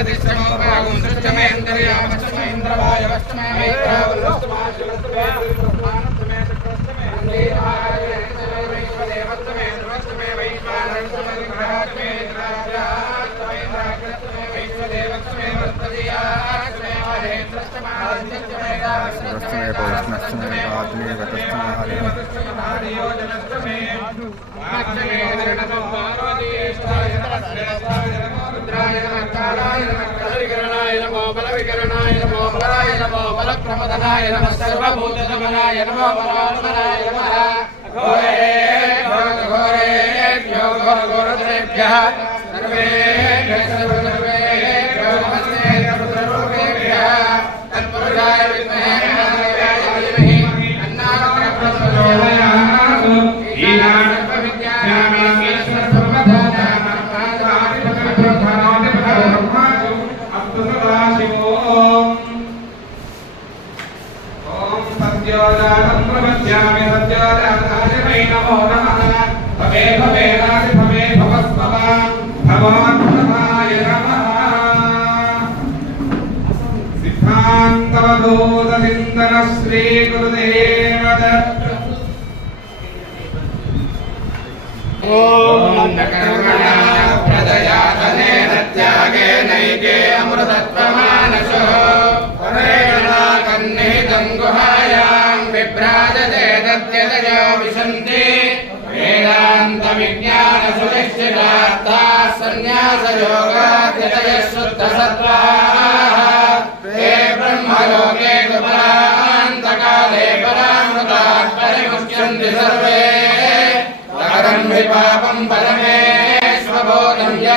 प्रतिष्ठमो भागं सृष्टमेन्द्रियामश्चमेन्द्रवायवश्चमेन्द्रावल्लस्तु बलप्रमदनाय नमः सर्वभूतदमनाय नमः परात्मनाय नमः घोरे घोरे घोरेभ्यो घोरघोरद्रेभ्यः सर्वे सर्व गुहायाम् विभ्राजते तत्यतयो विशन्ति वेदान्तविज्ञानसुनिश्चितार्थाः सन्न्यासयोगाद्यतयः शुद्धसत्त्वाः ते ब्रह्मलोके गुपरान्तकाले परामृतात् परिमुच्यन्ति सर्वे परम् परमे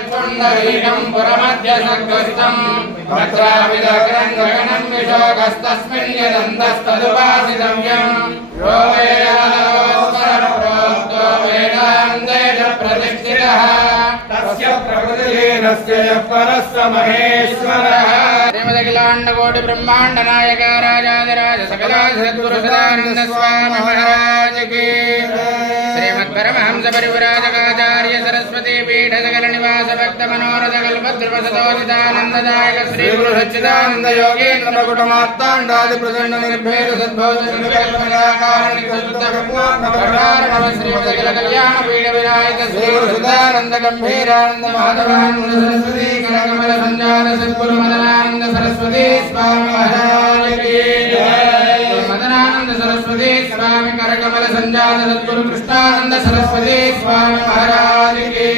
यत्पुण्डरीकम् पुरमद्य सङ्गस्तम् तत्राविदग्रम् गगनम् विशोकस्तस्मिन् यदन्तस्तदुपासितव्यम् यो वेदान्तोत्तरप्रोक्तो वेदान्तेन प्रतिष्ठितः तस्य प्रकृतिलीनस्य यः परः स महेश्वरः श्रीमदखिलाण्डकोटि ब्रह्माण्ड नायक राजाधिराज सकलासद्गुरुसदानन्द स्वामी महाराज की श्रीमत्परमहंसपरिवराजकाचार्य सरस्वतीपीठ सकलनिवासभक्तमनोरथकल्पद्रुवसतोचितानन्ददायक श्रीगुरुसच्चिदानन्दयोगेन्द्रकुटमात्ताण्डादिप्रचण्डनिर्भेद सद्भोजनकल्याणपीठविनायक श्रीगुरुसुतानन्दगम्भीरानन्दमाधवानन्दसरस्वती कलकमलसञ्जातसद्गुरुमदनानन्द सरस्वती स्वामी సరస్వతి స్వామి కరకమల సంజాత సద్గురు కృష్ణానంద సరస్వతి స్వామి మహారాజుకి.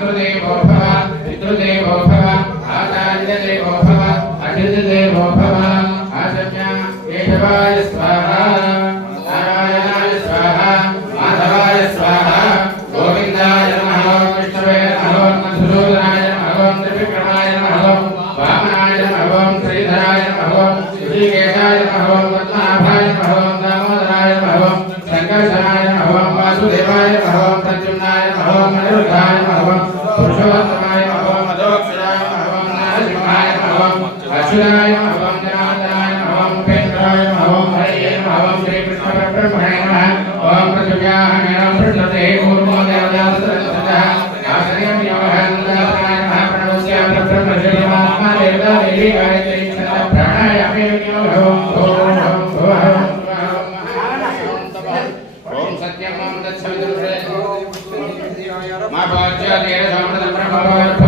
మాతృదేవో భవ పితృదేవో భవ ఆచార్యదేవో భవ అతిథిదేవో భవ ఆచమ్య కేశవాయ స్వాహ. जाते हैं सामर्थ्य ब्रह्म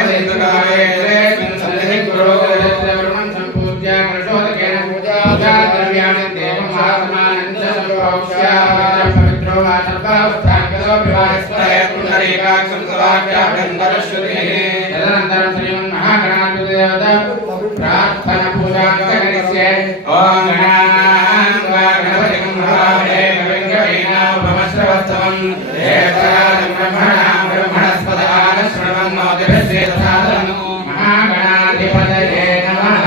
శ్రీమన్మహాగణాధిపతిదేవత ప్రార్థన పూజాంతకరిష్యే ఓం గణాన్వా గణపతిం హవామహే కవిం కవీనాముపమశ్రవస్తవం జ్యేష్ఠరాజం బ్రహ్మణాం బ్రహ్మణస్పదాన శృణవన్నోతిభిశ్చేతసాదనం మహాగణాధిపతయే నమః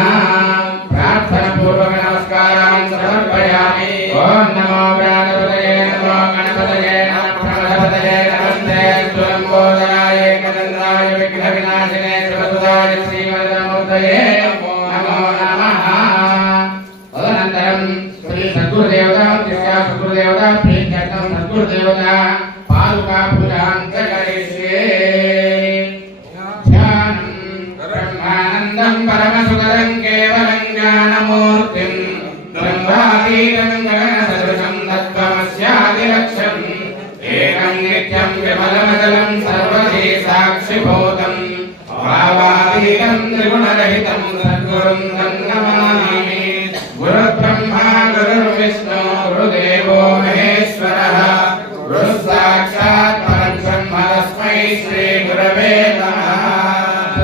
ప్రార్థన పూర్వక నమస్కారాన్ సమర్పయామి ఓం నమో గణపతయే నమో గణపతయే నమః ప్రమథపతయే నమస్తే స్తులంబోధరాయ ఏకదండాయ విఘ్న వినాశినే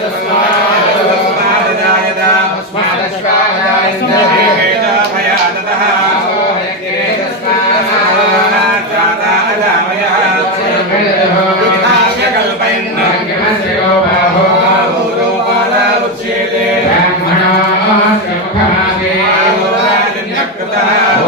Smile, smile, smile, smile, smile,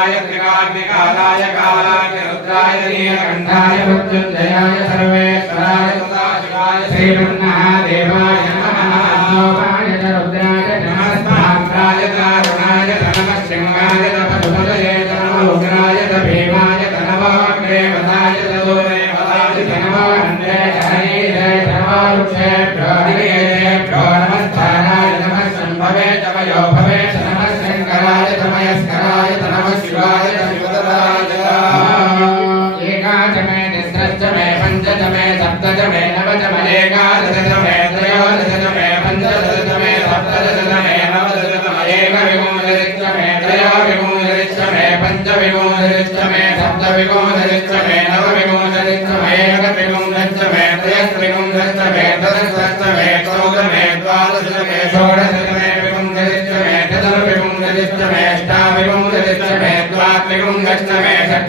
రుద్రాయ త్రికాగ్నికాలాయ కాలాయ రుద్రాయ నీలకంఠాయ మృత్యుంజయాయ సర్వేశ్వరాయ సదాశివాయ శ్రీమన్న దేవాయ నమః రుద్ర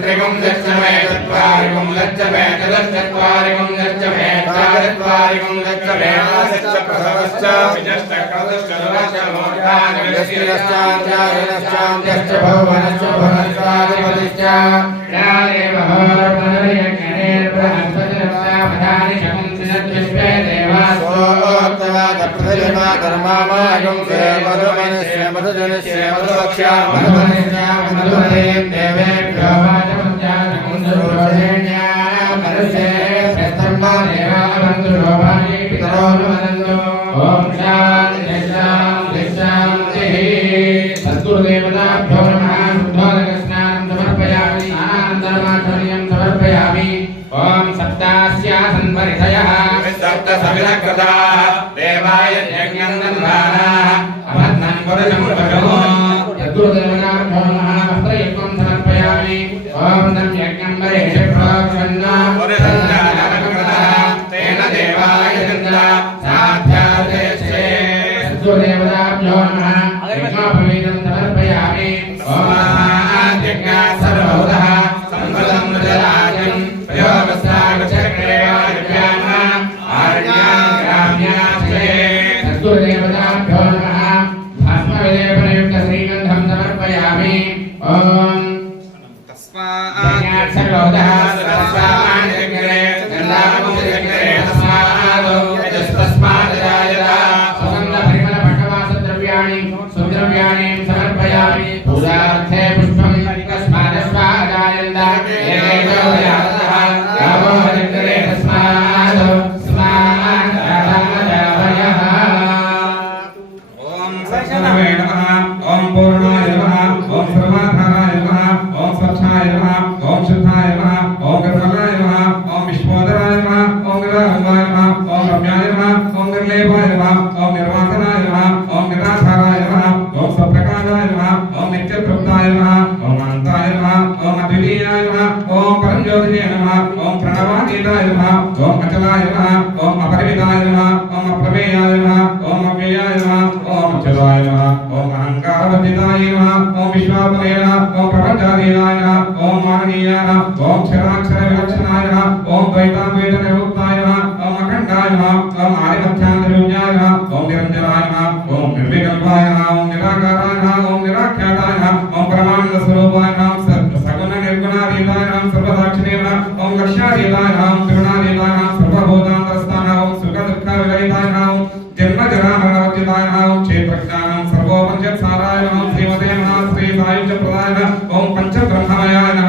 त्रिगुं दच्च मे चत्वारिगुं दच्च मे चतश्चत्वारिगुं दच्च मे चाचत्वारिगुं दच्च मे आसश्च प्रसवश्च विजश्च क्रतश्च नवश्च मोक्षाग्रश्चिरश्चान्त्यारिणश्चान्त्यश्च भवनश्च भवनश्चाधिपतिश्च ज्ञानेव होरपनर्यज्ञनेर्ब्रह्मचर्यामधानि शकुंसिनद्विश्वे देवासोक्तवादप्रतिमा कर्मामायुं देवदो सुदेवदाभ्यो नमः పంచ బ్రహ్మమయాన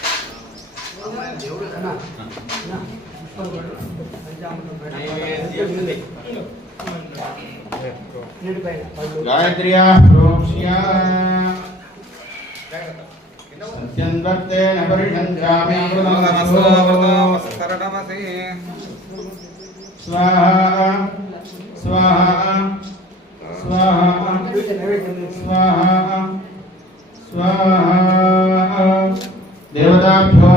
स्वाहा स्वाहा स्वाहा। देवताभ्यो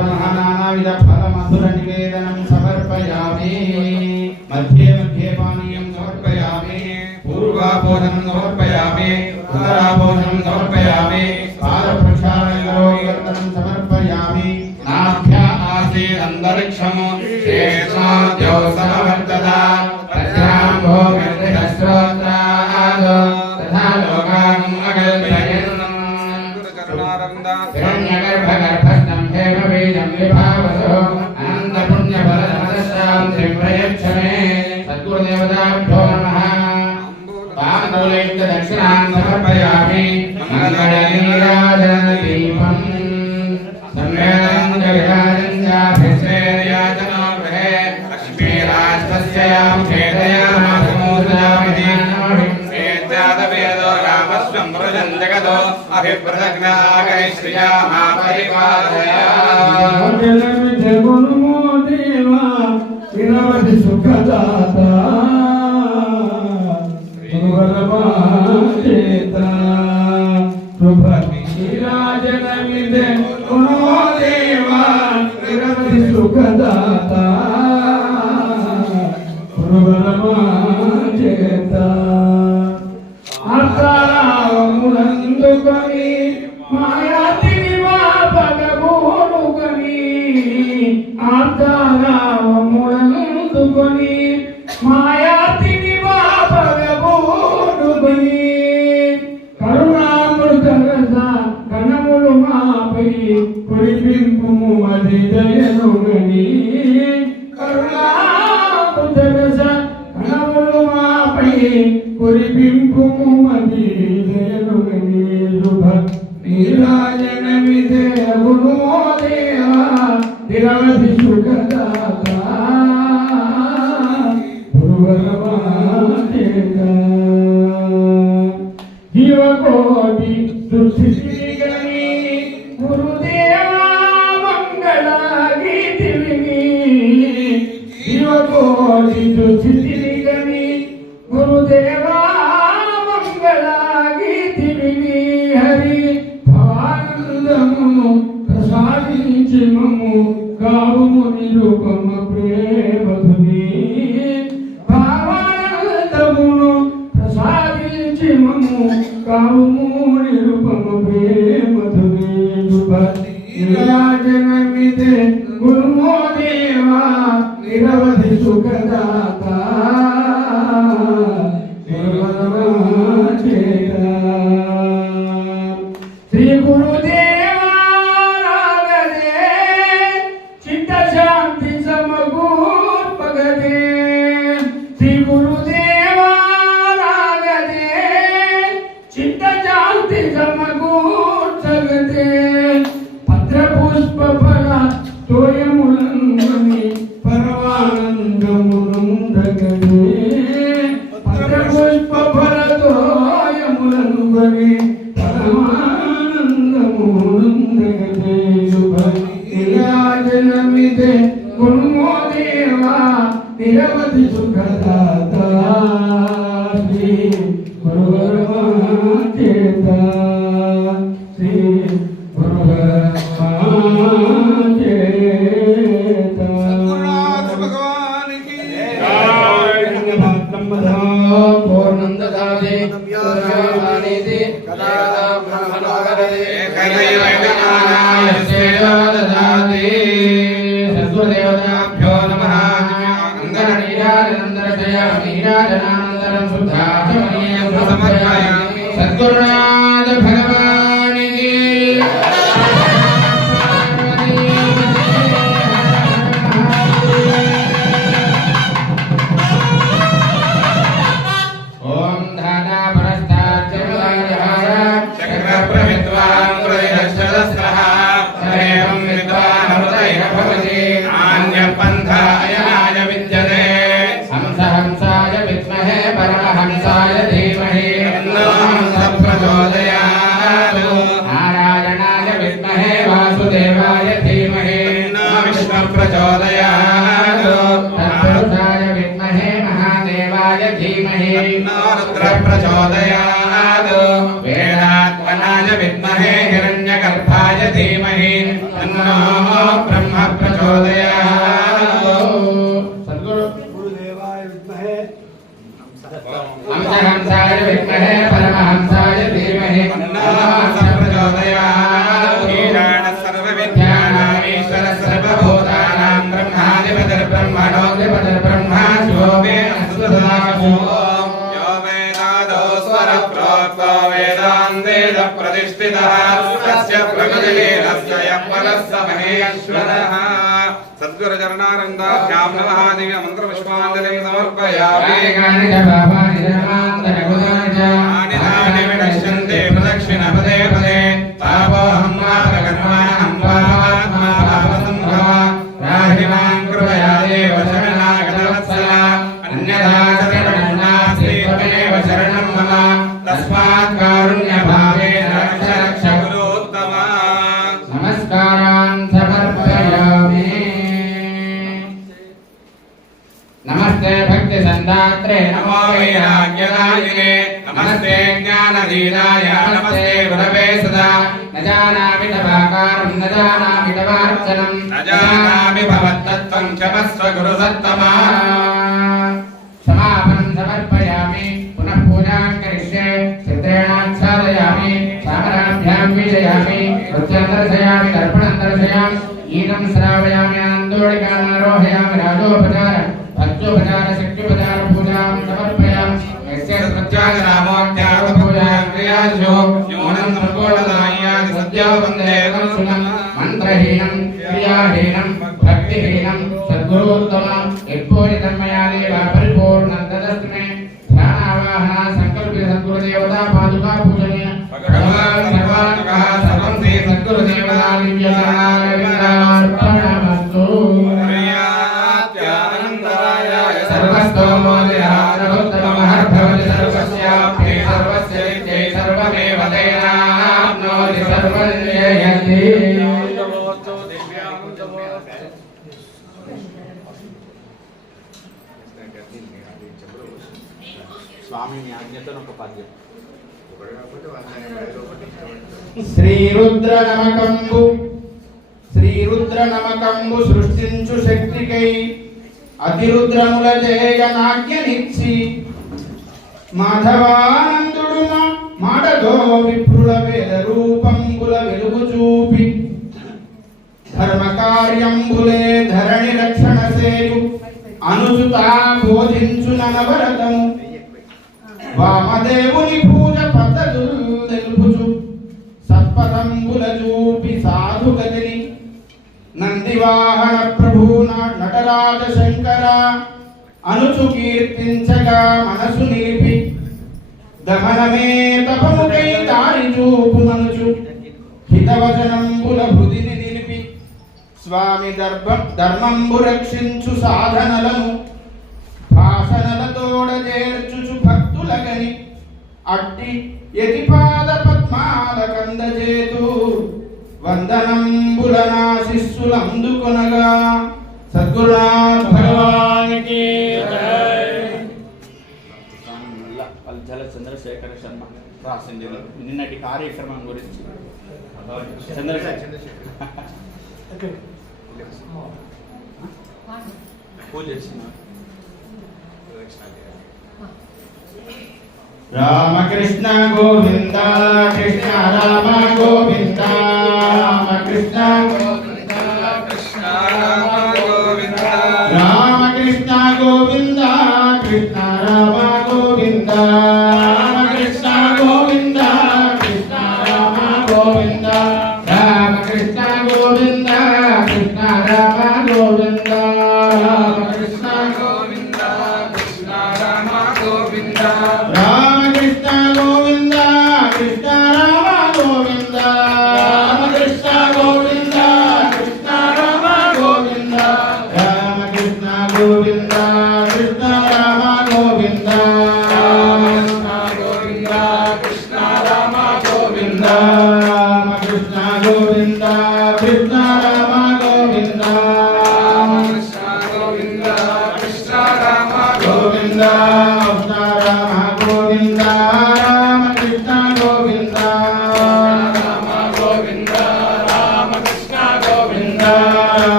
నానావిధ ఫలమధుర నివేదనం సమర్పయామి. మధ్యే మధ్యే పానీయం సమర్పయామి. పూర్వాభోజనం సమర్పయామి. ఉత్తరాభోజనం సమర్పయామి. పాదప్రక్షాళనం సమర్పయామి. నాభ్య ఆసే అంతరిక్షము. పూలయుక్త దక్షిణాన్ సమర్పయామి మంగళనీరాజన దీపం సమ్మేళనం విరాజం చాభిశ్రేయాచనోర్వహే లక్ష్మీ రాష్ట్రస్యాం చేతయామాసమూర్జామితి వేదో రామస్వం జగన్మో దేవా. వినవతి from Con un hombre, va, y le. सद्गुरुचरणानन्दाभ्यां नमः दिव्य मन्त्रपुष्पाञ्जलिं समर्पयामि वैराग्यदायिने नमस्ते ज्ञानधीराय नमस्ते गुरवे सदा। न जानामि तवाकारं न जानामि तवार्चनं न जानामि भवत्तत्त्वं क्षमस्व गुरुसत्तमा समापनं समर्पयामि। पुनः पूजां करिष्ये। चित्रेणाच्छादयामि चामराभ्यां विजयामि। नृत्यं दर्शयामि दर्पणं दर्शयामि। गीतं श्रावयामि आन्दोलिकानारोहयामि राजोपचार भक्तोपचार జ్యోతిర్షు న్యూనం సంకోణదాయాది సత్యాబంధేకం మంత్రహీనం క్రియాహీనం భక్తిహీనం సద్గురుత్తమం ఎప్పుడు తన్మయాదేవ నమకంబు శ్రీరుద్ర నమకంబు సృష్టించు శక్తికై అతిరుద్రముల జయ నాగ్యనిచ్చి మాధవానందుడు మాడదో విప్రుల వేద రూపంబుల వెలుగు చూపి ధర్మ కార్యంబులే ధరణి రక్షణ సేయు అనుసుత బోధించు నవరతము. వామదేవుని పూజ పద్ధతు సత్పథంబుల చూపి సాధుగతిని నందివాహన ప్రభు నటరాజ శంకర అనుచు కీర్తించగా మనసు నిలిపి. దమనమే తపముకై దారి చూపు మనుచు. హితవచనంబుల హృదిని నిలిపి. స్వామి దర్భ ధర్మంబు రక్షించు సాధనలను భాషనలతోడ చేర్చుచు భక్తులగని అట్టి యతిపాద పద్మాల కందజేతు వందనంబుల నా శిష్యులందుకొనగా సద్గురునాథ్ భగవానికి పల్జల చంద్రశేఖర శర్మ రాసింది నిన్నటి కార్యక్రమం గురించి. చంద్రశేఖర్. పూజ చేసిన రామకృష్ణ గోవింద కృష్ణ రామ గోవింద రామకృష్ణ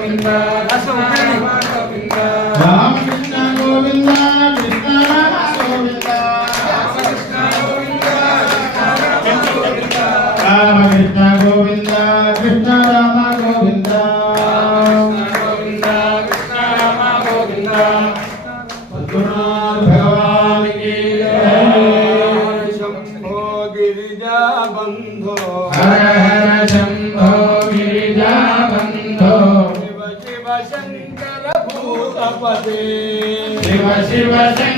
కృష్ణ గోవింద కృష్ణ Shiva, Shiva.